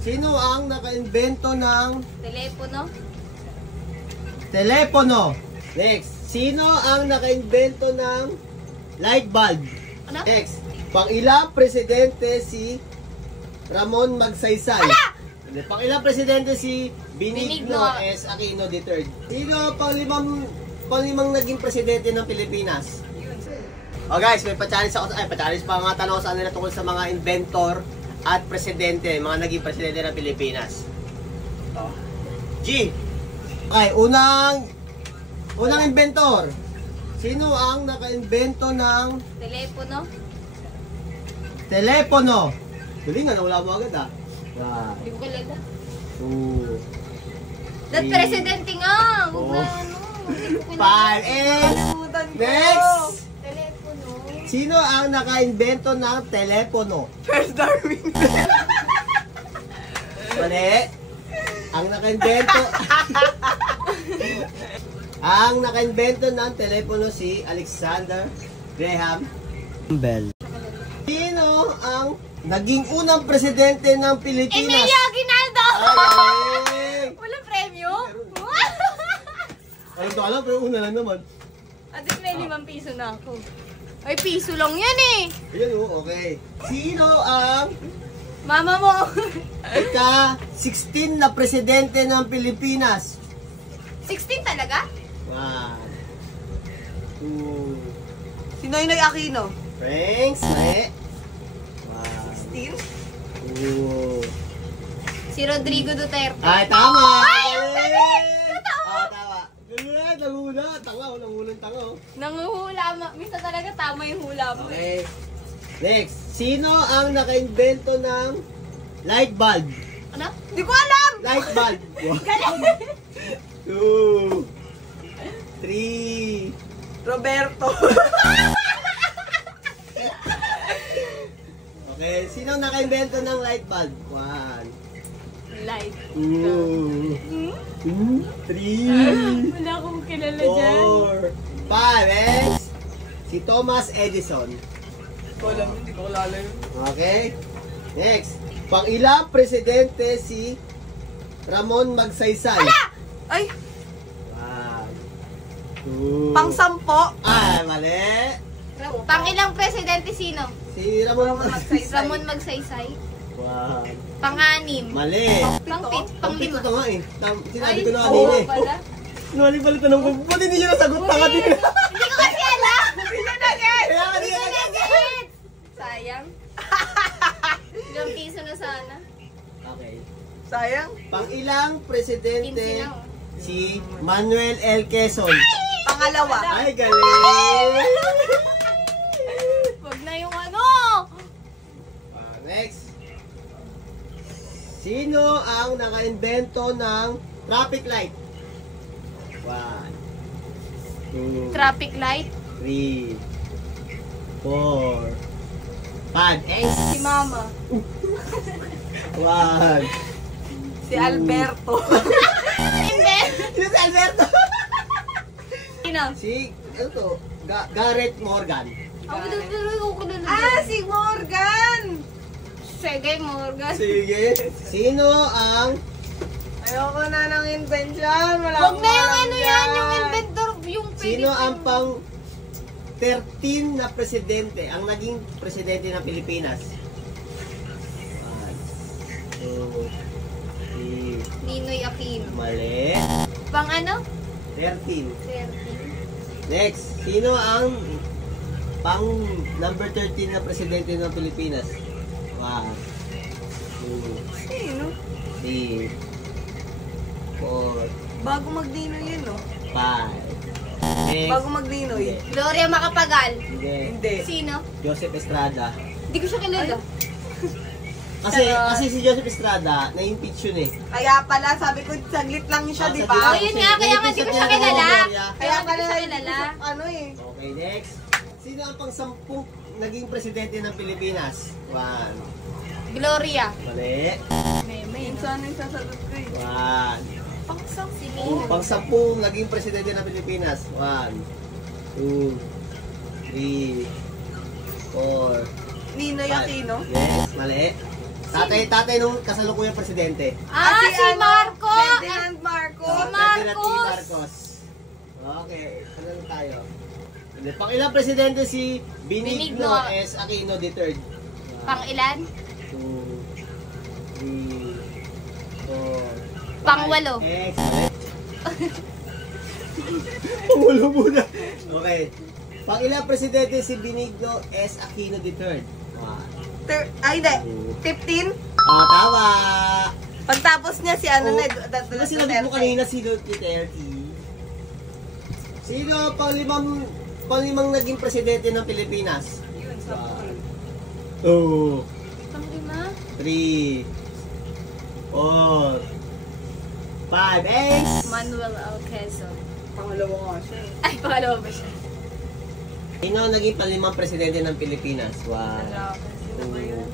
Sino ang naka-invento ng telepono? Next. Sino ang naka-invento ng light bulb? Ano? Next. Pang-ilang presidente si Ramon Magsaysay? Pang-ilang presidente si Benigno S. Aquino III? Sino pang-limang naging presidente ng Pilipinas? Oh guys, may pa-challenge ako. Pa-challenge pa mga tanong sa nila tungkol sa mga inventor at presidente, mga naging presidente ng Pilipinas. Oh. G. Okay, unang inventor. Sino ang naka-invento ng telepono? Galing nga, nawala mo agad ah. Hindi ko kilala. 2. That presidente nga. Huwag na ano. Hindi ko kilala. 5. Next. Telepono. Sino ang naka-invento ng telepono? Charles Darwin. Mali. Ang naka-invento ng telepono si Alexander Graham Bell. Sino ang naging unang presidente ng Pilipinas? Emilio Aguinaldo! Ay! Walang premyo? Alam, pero una lang naman. At may 5 piso na ako. Ay, piso lang yan eh. Ayan o, okay. Sino ang Mama mo. ika-16 na presidente ng Pilipinas? 16 talaga? 1, 2, Si Noynoy Aquino. Franks, mali. 16? 2. Si Rodrigo Duterte. Ay, tama! Ay, ang galing! Totoo! Ah, tama. Galing, nanguna. Tanga, nangunang tanga. Nanguhula. Minsan talaga tama yung hula mo eh. Okay. Next. Sino ang naka-invento ng light bulb? Ano? Di ko alam! Light bulb. 2, 3. Roberto. Okay. Sino ang naka-invento ng light bulb? 1, Light. 2, 3, Wala akong kilala dyan. 4, 5. Next. Si Thomas Edison. Hindi ko kilala yun. Okay. Next. Pang-ilang presidente si Ramon Magsaysay? Ay, 1, 2. pang-10. Ay, mali. Pang-ilang presidente sino? Si Ramon Magsaysay. Ramon Magsaysay. 1. Pang-6. Mali. Pang-5. Ito nga eh. Sinabi ko na kanina eh. pala. Sinali pala tanong ko. Ba't hindi nyo nasagot? Tanga din. Hindi ko kasi alam. Kaya ka din. Sayang. 5 piso na sana. Okay. Sayang. Pang-ilang 15 presidente na oh. si Manuel L. Quezon? Pangalawa. Ay, galing. Wag na yung ano. Next. Sino ang naka-invento ng traffic light? 1, 2, Traffic light. 3, 4, 5. Si Mama. 1. Si Alberto. Hindi. Sino si Alberto? Sino? Si, ano to? Garrett Morgan. Ako doon ko doon. Si Morgan. Sige, Morgan. Sige. Sino ang Ayoko na ng invention. Wala Wag akong na yung alam ano dyan. yan, yung inventor, yung Sino ang pang 13 na presidente, ang naging presidente ng Pilipinas? 1, 2, 3. Ninoy Aquino. Mali. Pang ano? 13. 30. Next, sino ang pang number 13 na presidente ng Pilipinas? 1, 2, Sino? 3, 4, Bago magdino yun, no? 5. Next. Bago magdinoy. Hindi. Gloria Macapagal. Hindi. Hindi. Sino? Joseph Estrada. Hindi ko siya kilala. Kasi si Joseph Estrada, na-impeach yun eh. Kaya pala, sabi ko, saglit lang siya, di Oh, ba? yun nga, kaya nga di ko siya kilala. Kaya pala, siya kilala. ano eh. Okay, next. Sino ang pang-10 naging presidente ng Pilipinas? 1. Gloria. Mali. Minsan yung sasagot ko eh. 1. Pangsang. Si Nino. Pang-10 naging presidente ng Pilipinas. 1, 2, 3, 4, Ninoy 5. Aquino. Yes, mali. Tatay nung kasalukuyang presidente. Si Marco! Ferdinand Marcos. Ferdinand T. Marcos. Okay, ano na tayo? Pang ilang presidente si Benigno Benigno. S. Aquino III? Pang ilan? 2, 3, 4, Pang-walo. Excellent. Pang-walo muna. Okay. Pang ilang presidente si Benigno S. Aquino III? Ay, hindi. 15? Tama. Pagtapos niya si ano na, Diba sinabi mo kanina si Duterte? Sino pang-limang naging presidente ng Pilipinas? Yun, sa 2, Pang lima? 3, 4, 5, 8. Manuel L. Quezon. Pangalawa nga siya. Ay, pangalawa ba siya? Sino ang naging pang-limang presidente ng Pilipinas? 1, Sino ba yun?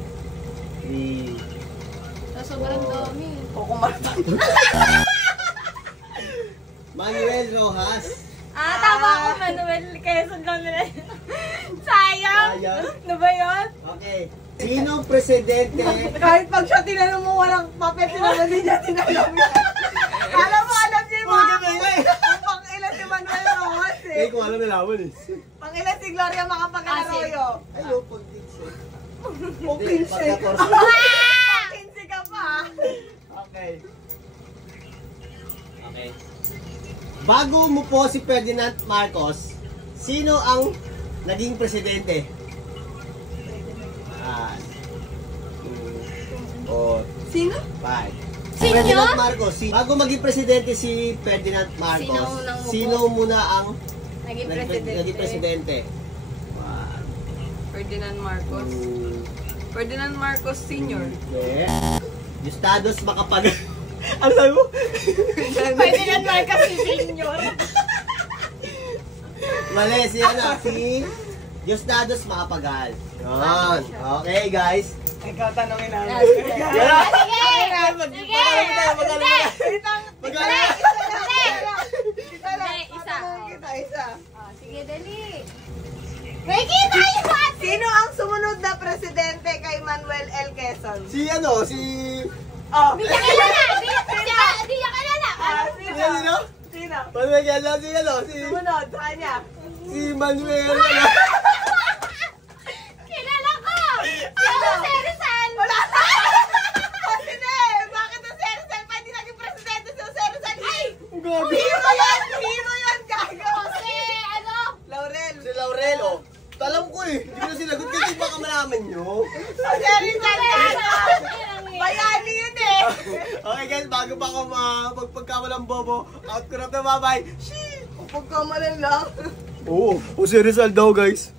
3, Sobrang dami. O kumarta. Manuel Rojas. Tama ako, Manuel Quezon lang nila. Sayang! Sayang. Ano ba yun? Okay. Sino ang presidente? Kahit pag siya tinanong mo walang papel, tinanong din niya, tinanong niya. Alam mo, alam niya yung mga pang ilan si Manuel Rojas eh. Kung alam nalaman eh. Pang ilan si Gloria Macapagal-Arroyo. Ayaw, pag-tigs eh. O 15. Ah! 15 ka pa. Okay. Okay. Bago mo po si Ferdinand Marcos, sino ang naging presidente? 2, 4, Sino? 5. Sino? Ferdinand Marcos. Bago maging presidente si Ferdinand Marcos, Sino unang mupo? sino muna ang Naging naging presidente? Ferdinand Marcos. Ferdinand Marcos Sr. Gustados Macapagal. Ano sabi mo? Ferdinand Marcos si Senior. Mali, si Gustados Macapagal. Yun. Okay, guys. Ikaw tanongin namin. Sige! Isa. Sige, dali. May kita yun! Sino ang sumunod na presidente kay Manuel L. Quezon? Si Oh, Di niya kilala! Di niya kilala! Sino? Sino? si Sumunod sa kanya. Manuel. Kilala ko! Si Jose Rizal! Wala na! Kasi na eh, bakit ang Jose Rizal pa hindi naging presidente si Jose Rizal? Ay! Gabi. Hero yun, gago! Jose, ano? Laurel. Si Laurel, oh. Alam ko eh. Hindi ko na sinagot kasi baka malaman nyo. Jose Rizal yan! Bayani yun eh! Okay guys, bago pa ako magpagkamalang bobo, out ko na ito, bye-bye. Pagkamalan lang. Oo, Jose Rizal daw guys.